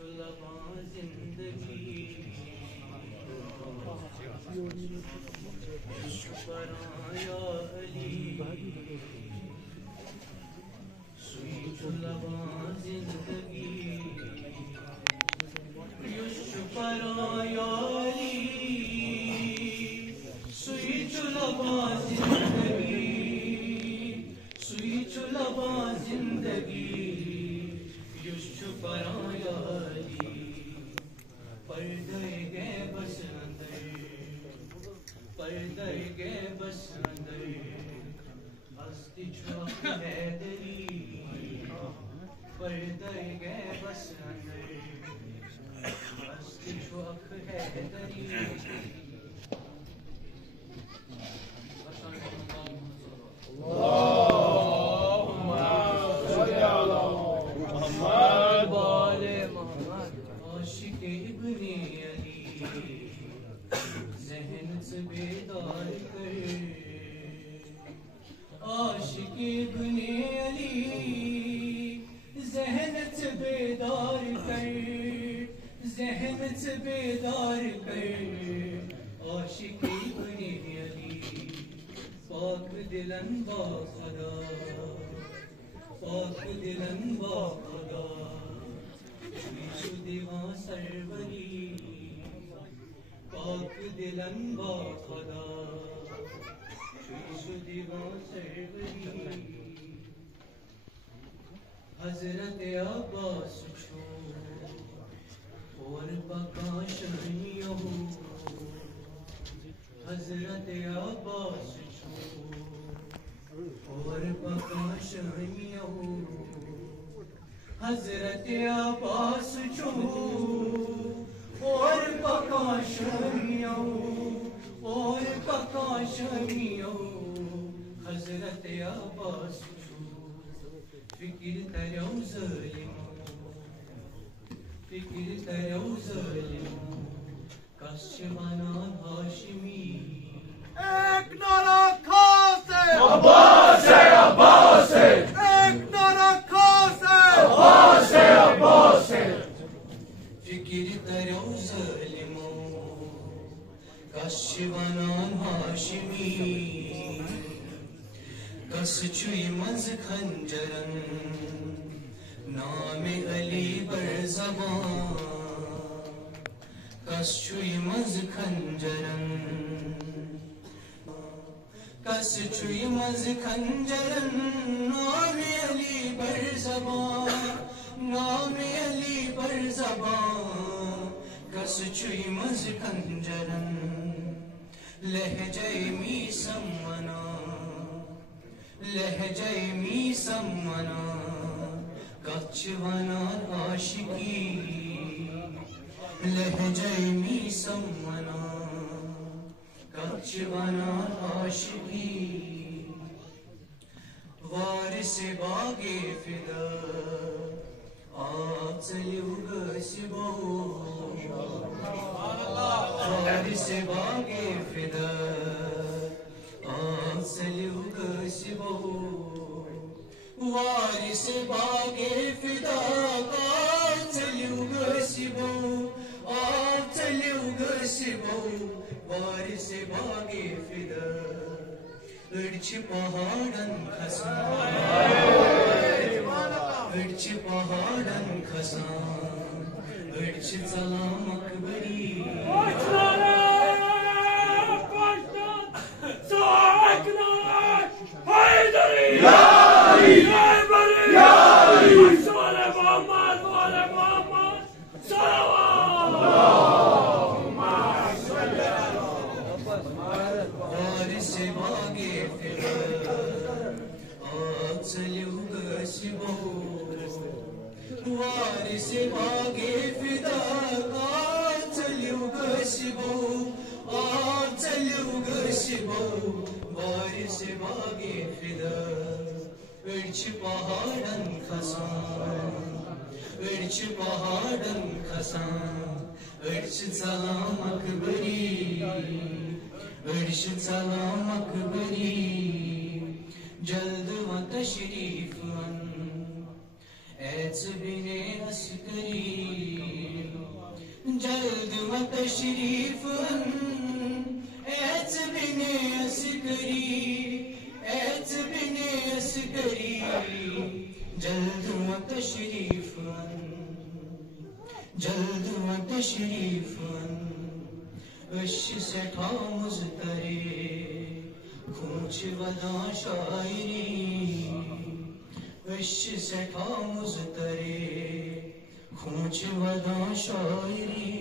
لباں زندگی شکراں یا علی سوئی چو لباں زندگی شکراں یا علی سوئی چو لباں زندگی سوئی چو لباں زندگی شکراں یا علی پردے گئے بس اندر پردے گئے بس اندر ہستی چھوک حیدری پردے گئے بس اندر ہستی چھوک حیدری عاشق ابن علی ذہن سے بیدار کر عاشق ابن علی ذہن سے بیدار کر ذہن سے بیدار کر عاشق ابن علی پاک دلن با خدا پاک دلن با خدا شو دیوان سربری پاک دلن با خدا شو دیوان سربری حضرت عباس چھو اور بقا شہنیہ حضرت عباس چھو اور بقا شہنیہ حضرت عباس چھو اور بقا شہنیہ اور بقا شہنیہ حضرت عباس چھو فکر ترو ظالم فکر ترو ظالم کس بنان ہاشمی ایک نعرہ خاص ہے عباس ہے عباس ہے ایک نعرہ خاص ہے عباس ہے عباس ہے فکر ترو ظالمو کس بنان ہاشمی کس چوئی مز خنجرن نام علی بر زبان کس چوئی مز خنجرن کس چوئی مز خنجرن نام علی بر زبان نام علی بر زبان کس چوئی مز خنجرن لہجہ می سمنا لہجہ می سمنا کچھ ونان عاشقی لہجہ می سمنا کچھ ونان عاشقی وارث باغ فدا آچلیو گسبو وارث باغ فدا آچلیو گسبو وارث باغ فدا آچلیو گسبو آچلیو گسبو وارث باغ فدا اڑچ پہاڑن کھسان اڑچ پہاڑن کھسان اڑچ ژلان مقبری وارث باغ فدا آچلیو گسبو وارث باغ فدا آچلیو گسبو آچلیو گسبو وارث باغ فدا اڑچ پہاڑن کھسان اڑچ پہاڑن کھسان اڑچ ژلان مقبری اڑچ ژلان مقبری جلد و تشریف ان ایچ بن عسکری تشریف ایت بن عسکری ایت بن عسکری جلد و تشریف جلد و تشریف وش سٹھا مزترے کھوچ ودا شاعری وش سٹھا مزترے کھوچ ودا شاعری